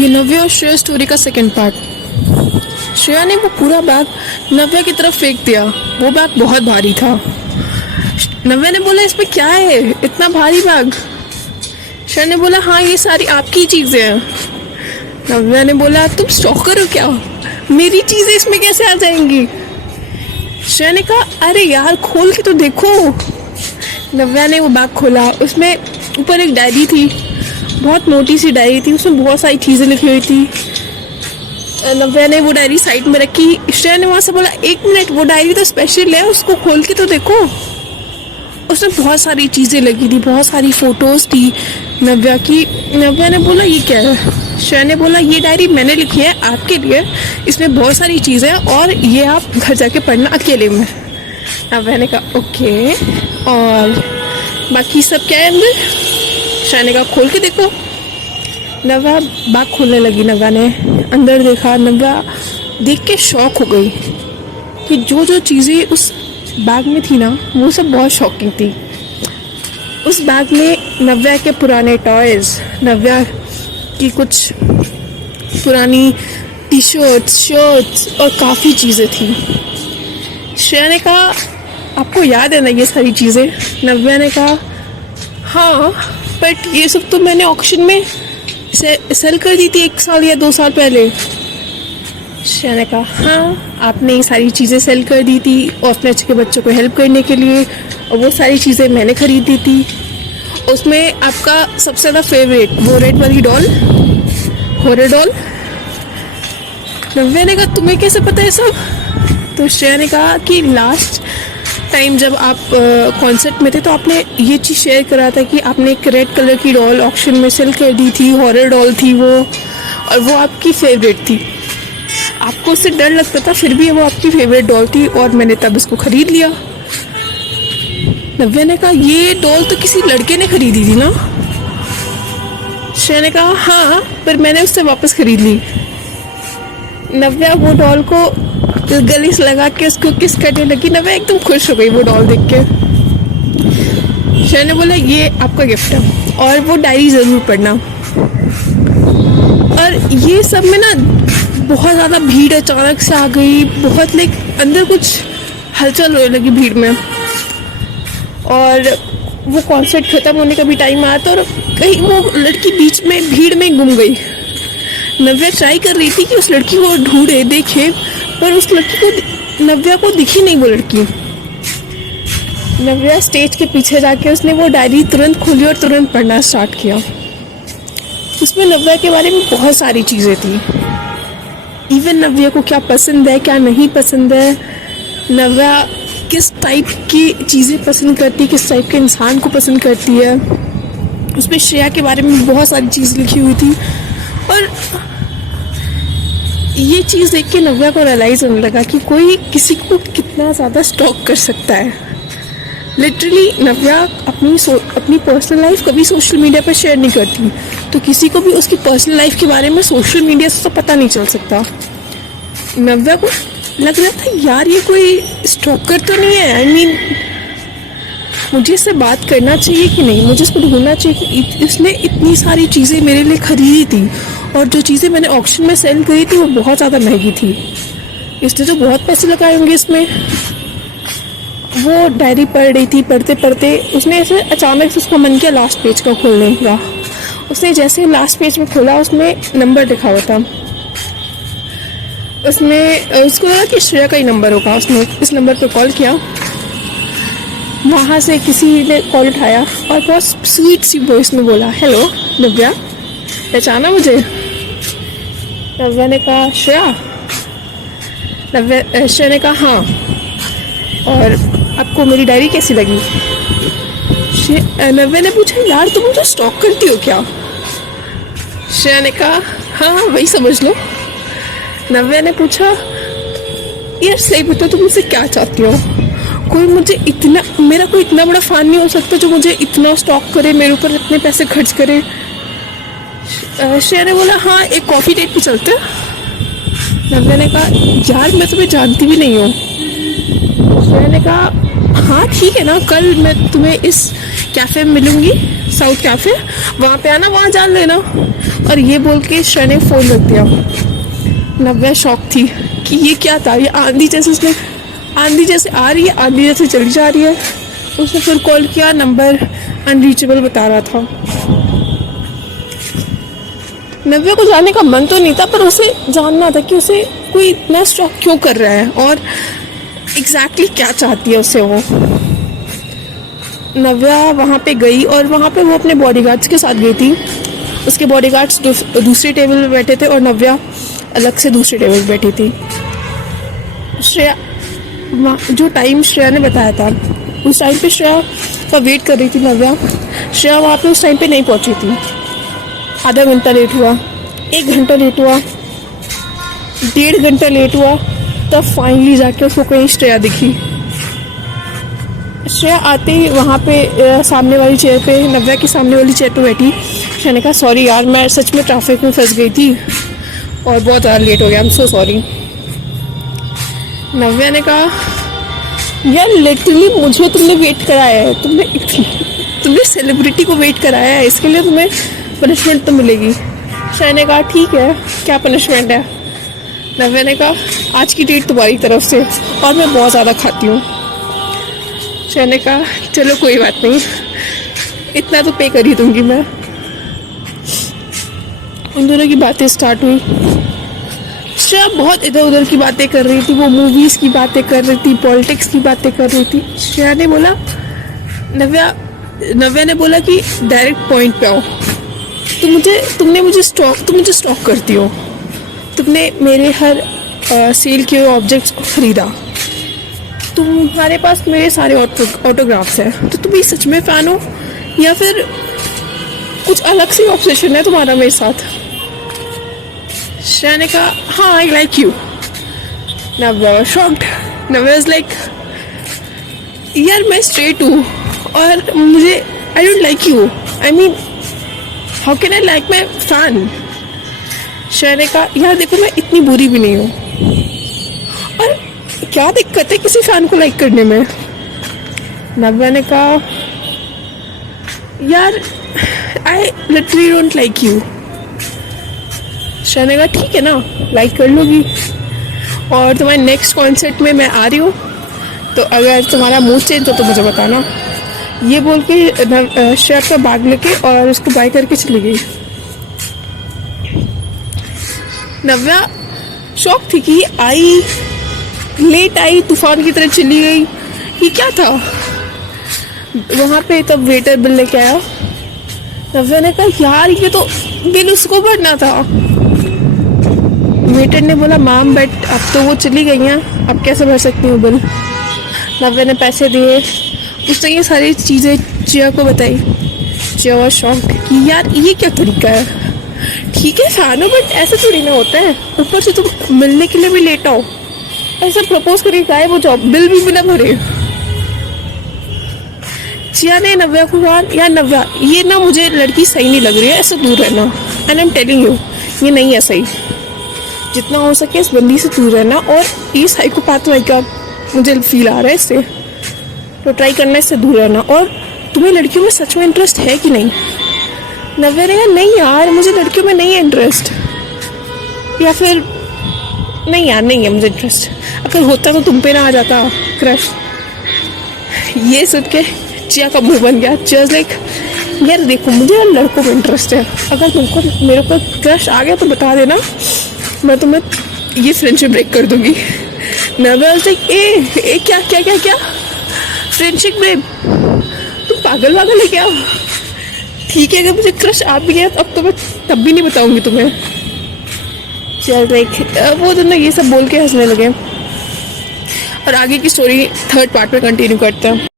ये नव्या और श्रेया स्टोरी का सेकंड पार्ट। श्रेया ने वो पूरा बैग नव्या की तरफ फेंक दिया। वो बैग बहुत भारी था। नव्या ने बोला, इसमें क्या है, इतना भारी बैग? श्रेया ने बोला, हाँ ये सारी आपकी चीजें हैं। नव्या ने बोला, तुम स्टॉकर हो क्या? मेरी चीजें इसमें कैसे आ जाएंगी? श्रेया ने कहा, अरे यार खोल के तो देखो। नव्या ने वो बैग खोला। उसमें ऊपर एक डायरी थी, बहुत मोटी सी डायरी थी। उसमें बहुत सारी चीज़ें लिखी हुई थी। नव्या ने वो डायरी साइड में रखी। श्रेया ने वहाँ से बोला, एक मिनट, वो डायरी तो स्पेशल है, उसको खोल के तो देखो। उसमें बहुत सारी चीज़ें लगी थी, बहुत सारी फ़ोटोज़ थी नव्या की। नव्या ने बोला, ये क्या है? श्रेया ने बोला, ये डायरी मैंने लिखी है आपके लिए, इसमें बहुत सारी चीज़ें और ये आप घर जाके पढ़ना अकेले में। नव्या ने कहा, ओके, और बाकी सब क्या है अंदर? श्रेया ने कहा, खोल के देखो। नव्या बैग खोलने लगी। नव्या ने अंदर देखा। नव्या देख के शॉक हो गई कि जो जो चीज़ें उस बैग में थी ना, वो सब बहुत शॉकिंग थी। उस बैग में नव्या के पुराने टॉयज़, नव्या की कुछ पुरानी टी शर्ट्स और काफ़ी चीज़ें थी। श्रेया ने कहा, आपको याद है ना ये सारी चीज़ें? नव्या ने कहा, हाँ, बट ये सब तो मैंने ऑक्शन में सेल कर दी थी 1 साल या 2 साल पहले। श्रेया ने कहा, हाँ, आपने ये सारी चीज़ें सेल कर दी थी ऑर्फनेज के बच्चों को हेल्प करने के लिए, और वो सारी चीज़ें मैंने खरीदी थी। उसमें आपका सबसे ज़्यादा फेवरेट वो रेड वाली डॉल, हॉरर डॉल। नव्या ने कहा, तुम्हें कैसे पता है सब? तो श्रेया ने कहा कि लास्ट टाइम जब आप कॉन्सर्ट में थे तो आपने ये चीज़ शेयर करा था कि आपने एक रेड कलर की डॉल ऑक्शन में सेल कर दी थी, हॉरर डॉल थी वो, और वो आपकी फेवरेट थी। आपको उससे डर लगता था, फिर भी वो आपकी फेवरेट डॉल थी और मैंने तब उसको खरीद लिया। नव्या ने कहा, ये डॉल तो किसी लड़के ने खरीदी थी ना? श्रेया ने कहा, हाँ, पर मैंने उससे वापस खरीद ली। नव्या वो डॉल को गले से लगा के उसको किस करने लगी। नव्या एकदम खुश हो गई वो डॉल देख के। श्रेया ने बोला, ये आपका गिफ्ट है और वो डायरी ज़रूर पढ़ना। और ये सब में ना बहुत ज़्यादा भीड़ अचानक से आ गई। बहुत अंदर कुछ हलचल होने लगी भीड़ में। और वो कॉन्सर्ट ख़त्म होने का भी टाइम आया था और कहीं वो लड़की बीच में भीड़ में गुम गई। नव्या ट्राई कर रही थी कि उस लड़की को ढूंढे, देखे, पर उस लड़की को, नव्या को दिखी नहीं वो लड़की। नव्या स्टेज के पीछे जाके उसने वो डायरी तुरंत खोली और तुरंत पढ़ना स्टार्ट किया। उसमें नव्या के बारे में बहुत सारी चीज़ें थी। इवन नव्या को क्या पसंद है, क्या नहीं पसंद है, नव्या किस टाइप की चीज़ें पसंद करती है, किस टाइप के इंसान को पसंद करती है। उसमें श्रेया के बारे में बहुत सारी चीज़ लिखी हुई थी। और ये चीज़ देख के नव्या को रियलाइज़ होने लगा कि कोई किसी को कितना ज़्यादा स्टॉक कर सकता है। लिटरली नव्या अपनी पर्सनल लाइफ कभी सोशल मीडिया पर शेयर नहीं करती, तो किसी को भी उसकी पर्सनल लाइफ के बारे में सोशल मीडिया से तो पता नहीं चल सकता। नव्या को लग रहा था, यार ये कोई स्टॉकर तो नहीं है। I mean, मुझे इससे बात करना चाहिए कि नहीं, मुझे इसको ढूंढना चाहिए कि इसने इतनी सारी चीज़ें मेरे लिए खरीदी थी और जो चीज़ें मैंने ऑक्शन में सेल करी थी वो बहुत ज़्यादा महंगी थी। इसने तो बहुत पैसे लगाए होंगे इसमें। वो डायरी पढ़ रही थी। पढ़ते पढ़ते उसने ऐसे अचानक से उसका मन किया लास्ट पेज का खोलने का। उसने जैसे लास्ट पेज में खोला, उसमें नंबर लिखा हुआ था। उसमें उसको लगा कि श्रेया का ही नंबर होगा। उसने इस नंबर पर कॉल किया। वहाँ से किसी ने कॉल उठाया और बहुत स्वीट सी वॉइस में बोला, हेलो नव्या, पहचाना मुझे? नव्या ने कहा, श्रेया? श्रेया ने कहा, हाँ, और आपको मेरी डायरी कैसी लगी? नव्या ने पूछा, यार तुम मुझे स्टॉक करती हो क्या? श्रेया ने कहा, हाँ वही समझ लो। नव्या ने पूछा, यार सही बताओ तुम मुझसे क्या चाहती हो? मेरा कोई इतना बड़ा फैन नहीं हो सकता जो मुझे इतना स्टॉक करे, मेरे ऊपर इतने पैसे खर्च करे। श्रेया ने बोला, हाँ एक कॉफ़ी डेट पे चलते हैं। नव्या ने कहा, यार मैं तुम्हें जानती भी नहीं हूँ। श्रेया ने कहा, हाँ ठीक है ना, कल मैं तुम्हें इस कैफ़े में मिलूंगी, साउथ कैफ़े, वहाँ पे आना, वहाँ जान लेना। और ये बोल के श्रेया ने फ़ोन रख दिया। नव्या शॉक थी कि ये क्या था, ये आंधी जैसे उसने, आंधी जैसे आ रही है, आंधी जैसे चली जा रही है। उसने फिर कॉल किया, नंबर अनरीचेबल बता रहा था। नव्या को जाने का मन तो नहीं था, पर उसे जानना था कि उसे कोई इतना स्टॉक क्यों कर रहा है और एग्जैक्टली क्या चाहती है उसे वो। नव्या वहाँ पे गई और वहाँ पे वो अपने बॉडीगार्ड्स के साथ गई थी। उसके बॉडीगार्ड्स दूसरी टेबल पे बैठे थे और नव्या अलग से दूसरी टेबल पे बैठी थी। श्रेया, जो टाइम श्रेया ने बताया था उस टाइम पे श्रेया का वेट कर रही थी नव्या। श्रेया वहाँ पे उस टाइम पे नहीं पहुँची थी। आधा घंटा लेट हुआ, 1 घंटा लेट हुआ, 1.5 घंटा लेट हुआ, तब फाइनली जाके उसको कहीं श्रेया दिखी। श्रेया आते ही वहाँ पे सामने वाली चेयर पे, नव्या की सामने वाली चेयर पे बैठी। श्रेया ने कहा सॉरी यार, मैं सच में ट्रैफिक में फंस गई थी और बहुत ज़्यादा लेट हो गया, आई एम सो सॉरी। नव्या ने कहा यार लिटरली मुझे तुमने वेट कराया है, तुमने सेलिब्रिटी को वेट कराया है, इसके लिए तुम्हें पनिशमेंट तो मिलेगी। श्रेया ने कहा ठीक है, क्या पनिशमेंट है? नव्या ने कहा आज की डेट तुम्हारी तरफ से और मैं बहुत ज़्यादा खाती हूँ। श्रेया ने कहा चलो कोई बात नहीं, इतना तो पे कर ही दूंगी मैं। उन दोनों की बातें स्टार्ट हुई। श्रेया बहुत इधर उधर की बातें कर रही थी, वो मूवीज़ की बातें कर रही थी, पॉलिटिक्स की बातें कर रही थी। श्रेया ने बोला, नव्या ने बोला कि डायरेक्ट पॉइंट पे आओ। तुम मुझे स्टॉक करती हो, तुमने मेरे हर सेल किए हुए ऑब्जेक्ट्स को खरीदा, तुम्हारे पास मेरे सारे ऑटोग्राफ्स हैं, तो तुम ये सच में फ़ैन हो या फिर कुछ अलग सी ऑब्सेशन है तुम्हारा मेरे साथ? श्रेया ने कहा हाँ I like you. Navya was shocked. Navya was like यार मैं स्ट्रेट हूँ और मुझे I don't like you, I mean how can I like my fan? Shreya ने कहा यार देखो मैं इतनी बुरी भी नहीं हूँ, और क्या दिक्कत है किसी फैन को लाइक करने में? नव्या ने कहा यार I literally don't like you. Shreya ने कहा ठीक है ना, लाइक कर लोगी, और तुम्हारे नेक्स्ट कॉन्सर्ट में मैं आ रही हूँ, तो अगर तुम्हारा मूड चेंज हो तो मुझे बताना। ये बोल के श्रेया का बैग लेके और उसको बाय करके चली गई। नव्या शौक थी कि लेट आई, तूफान की तरह चली गई, ये क्या था? वहाँ पे तब वेटर बिल लेके आया। नव्या ने कहा यार ये तो बिल उसको भरना था। वेटर ने बोला मैम बट अब तो वो चली गई हैं, अब कैसे भर सकती हूँ बिल? नव्या ने पैसे दिए, उसने ये सारी चीज़ें जिया को बताई। जिया वाज शॉक्ड कि यार ये क्या तरीका है, ठीक है फैन हो बट ऐसा थोड़ी ना होता है, ऊपर से तुम मिलने के लिए भी लेट आओ, ऐसा प्रपोज करके गायब हो जाओ, बिल भी बिना भरे। जिया ने नव्या को कहा यार नव्या ये ना मुझे लड़की सही नहीं लग रही है, ऐसे दूर रहना, and I am telling you ये नहीं है सही, जितना हो सके इस बंदी से दूर रहना, और ये साइकोपैथ वाई का मुझे फील आ रहा है इससे, तो ट्राई करना इससे दूर रहना। और तुम्हें लड़कियों में सच में इंटरेस्ट है कि नहीं? नव्या ने कहा नहीं यार मुझे लड़कियों में नहीं है इंटरेस्ट, या फिर नहीं यार नहीं है मुझे इंटरेस्ट, अगर होता तो तुम पे ना आ जाता क्रश। ये सुन के जिया का मुंह बन गया। जिया लाइक यार देखो मुझे लड़कों में इंटरेस्ट है, अगर तुमको मेरे ऊपर क्रश आ गया तो बता देना, मैं तुम्हें ये फ्रेंडशिप ब्रेक कर दूंगी। नव्या लाइक ए क्या क्या क्या क्या फ्रेंडशिप ब्रेक, तुम पागल वागल है क्या? ठीक है अगर मुझे क्रश आ भी गया अब तो मैं तब भी नहीं बताऊंगी तुम्हें। चल लाइक वो दोनों ये सब बोल के हंसने लगे, और आगे की स्टोरी 3rd पार्ट में कंटिन्यू करते हैं।